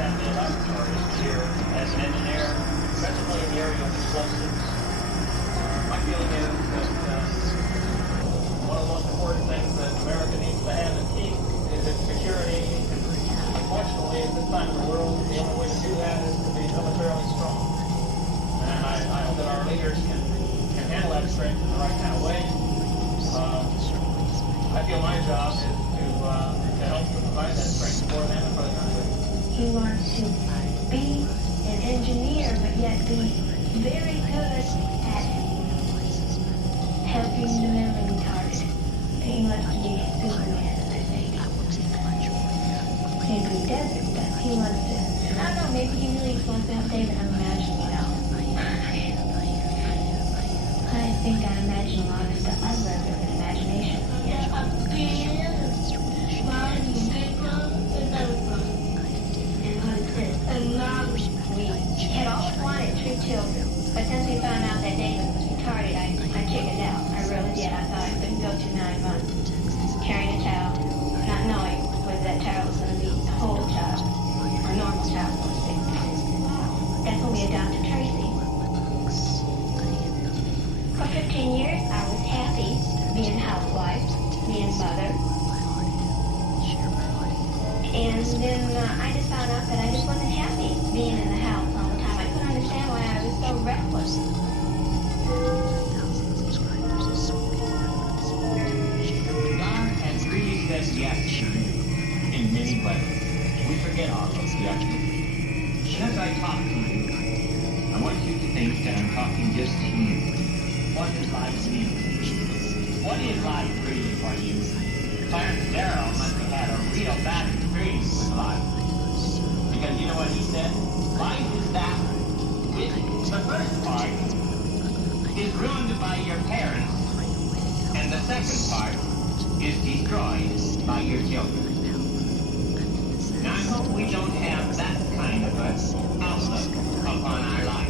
had me a laboratory here as an engineer, principally in the area of explosives. My feeling is that one of the most important things that America needs to have and keep is its security. Unfortunately, at this time in the world, the only way to do that is to be militarily strong. And I hope that our leaders can handle that strength in the right kind of way. I feel my job is to help to provide that strength for them and for the country. He wants to be an engineer, but yet be very good at helping the mentally retarded. He wants to be Superman, I think. Maybe he doesn't, but he wants to. I don't know, maybe he really wants to help David. I'm imagining, I think I imagine a lot of stuff. I love it with imagination. And what is this? We had always wanted 3 children, but since we found out that David was retarded, I chickened out. I really did. I thought I couldn't go through 9 months carrying a child, not knowing whether that child was going to be a whole child, a normal child, so to speak. That's when we adopted Tracy. For 15 years, I was happy being a housewife, being a mother. And then I just found out that I just wasn't happy being in the house all the time. I couldn't understand why I was so reckless. God has really said yes in many ways. We forget all those yeses. And as I talk to you, I want you to think that I'm talking just to you. What is life to you? What is life really for you? Clarence Darrow must have had a real bad experience with life. Because you know what he said? Life is that which the first part is ruined by your parents, and the second part is destroyed by your children. Now I hope we don't have that kind of an outlook upon our life.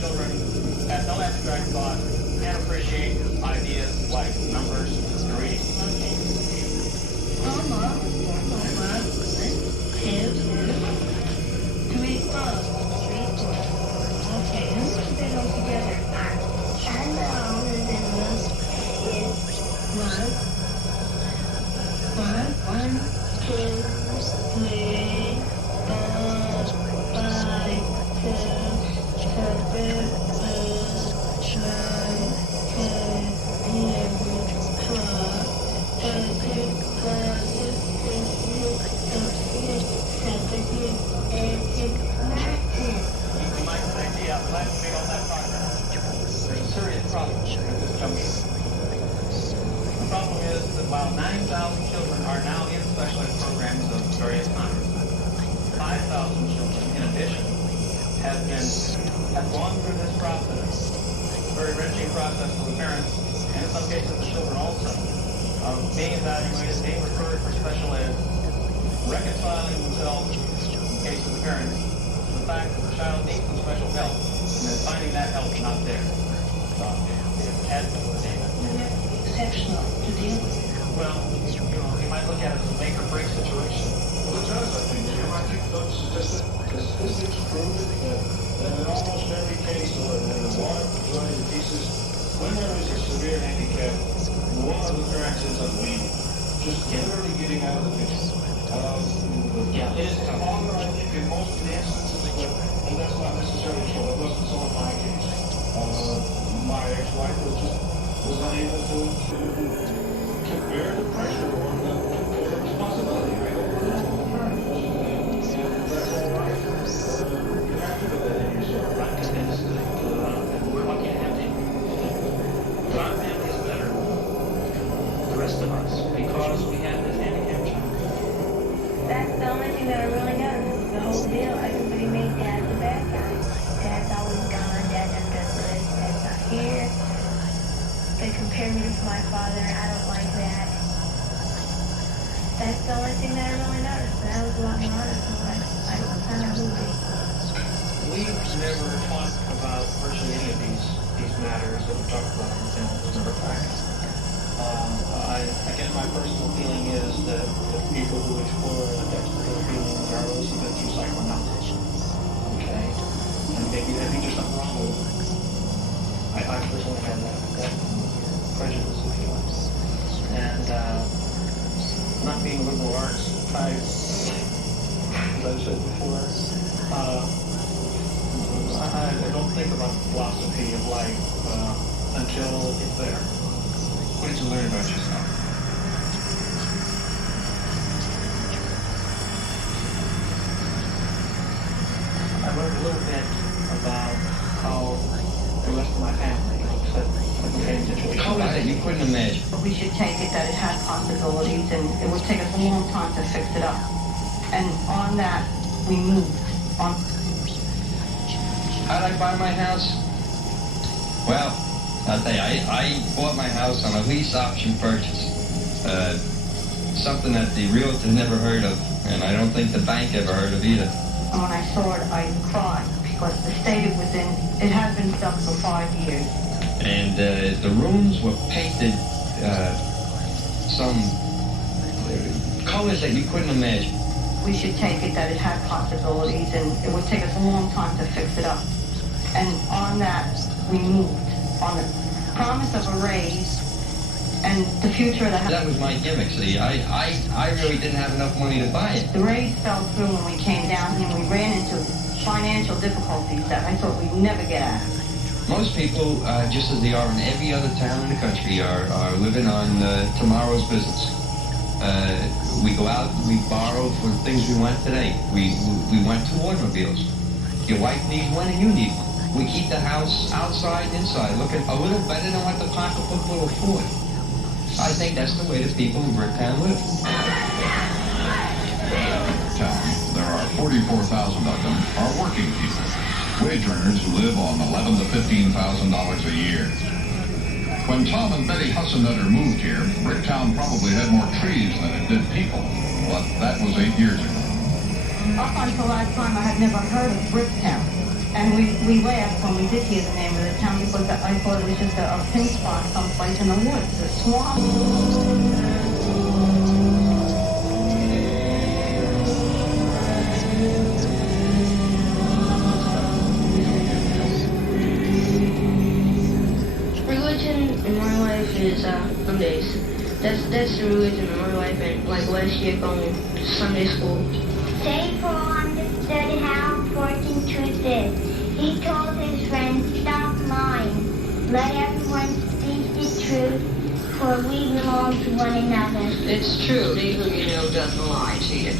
Children have no abstract thought, can't appreciate ideas like numbers, One, two, three, 4, 5, 6, 7, 8, 9, 10, 11, 12, 13, 14, 15, 16, 17, 18, 19. You might say, I'm glad to make all that progress. There's a serious problem at this juncture. The problem is that while 9,000 children are now in special ed programs of various kinds, 5,000 children, in addition, have gone through this process, a very wrenching process for the parents, and in some cases the children also, of being evaluated, being referred for special ed, reconciling themselves, in case of the parents, to the fact that the child needs some special help, and then finding that help not there. It has been Exceptional to deal with. well, you might look at it as a make or break situation. Well, it does, I think. I think those statistics prove that in almost every case where the water joined the pieces, when there is a severe handicap, one of the parents ends up leaving, just literally getting out of the picture. Yeah, it is The father, I think, in most of the instances, and that's not necessarily true. It wasn't so in my case. My ex-wife was unable to bear the pressure or the responsibility. I go, well, that's all right. And that's all right. You have to do that in yourself. I'm convinced that we're lucky to have him. But our family is better than the rest of us because we have this handicapped child. That's the only thing that I really noticed. The whole deal, everybody made Dad the bad guy. Dad's always gone, Dad never does this, Dad's not here. They compare me to my father, I don't like that. That's the only thing that I really noticed, but I was a lot more honest in life. I kind of movie. We've never talked about virtually any of these matters that we talked about in film, as a matter of fact. I guess my personal feeling is that the people who explore and depth of their feelings are those who've been through psychoanalysis. Okay? And maybe there's something wrong with it. I personally have that prejudice, if you will. And not being a liberal arts type, as I've said before, I don't think about the philosophy of life until it's there. What did you learn about yourself? I learned a little bit about how the rest of my family looks at the same situation. How is it you couldn't imagine? We should take it that it had possibilities and it would take us a long time to fix it up. And on that, we moved on. How'd I buy my house? Well, I'll tell you, I bought my house on a lease option purchase. Something that the realtor never heard of, and I don't think the bank ever heard of either. And when I saw it, I cried because the state it was in, it had been stuck for 5 years. And the rooms were painted some colors that you couldn't imagine. We should take it that it had possibilities and it would take us a long time to fix it up. And on that, we moved on the promise of a raise and the future of the house. That was my gimmick, see. I really didn't have enough money to buy it. The raise fell through when we came down here and we ran into financial difficulties that I thought we'd never get out of. Most people, just as they are in every other town in the country, are living on tomorrow's business. We go out, we borrow for the things we want today. We want 2 automobiles. Your wife needs one and you need one. We keep the house outside and inside looking a little better than what the pocketbook will afford. I think that's the way the people in Bricktown live. There are 44,000 of them are working people, wage earners who live on $11,000 to $15,000 a year. When Tom and Betty Hussenutter moved here, Bricktown probably had more trees than it did people, but that was 8 years ago. Up until that time, I had never heard of Bricktown. And we laughed when we did hear the name of the town because I thought it was just a pin spot someplace in the woods, a swamp. Religion in my life is Mondays. That's the reason in my life, and like last year going to Sunday school. St. Paul understood how important truth is. He told his friends, stop lying. Let everyone speak the truth, for we belong to one another. It's true, he who you know doesn't lie to you.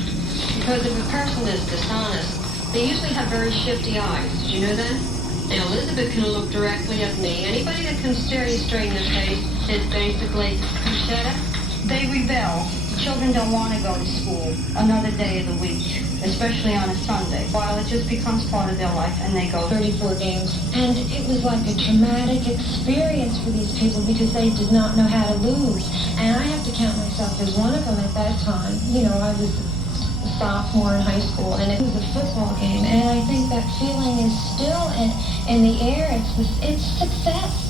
Because if a person is dishonest, they usually have very shifty eyes. Did you know that? Now, Elizabeth can look directly at me. Anybody that can stare you straight in the face is basically, shut up. They rebel. Children don't want to go to school another day of the week, especially on a Sunday, while it just becomes part of their life and they go 34 games. And it was like a traumatic experience for these people because they did not know how to lose. And I have to count myself as one of them at that time. You know, I was a sophomore in high school, and it was a football game. And I think that feeling is still in the air. It's success.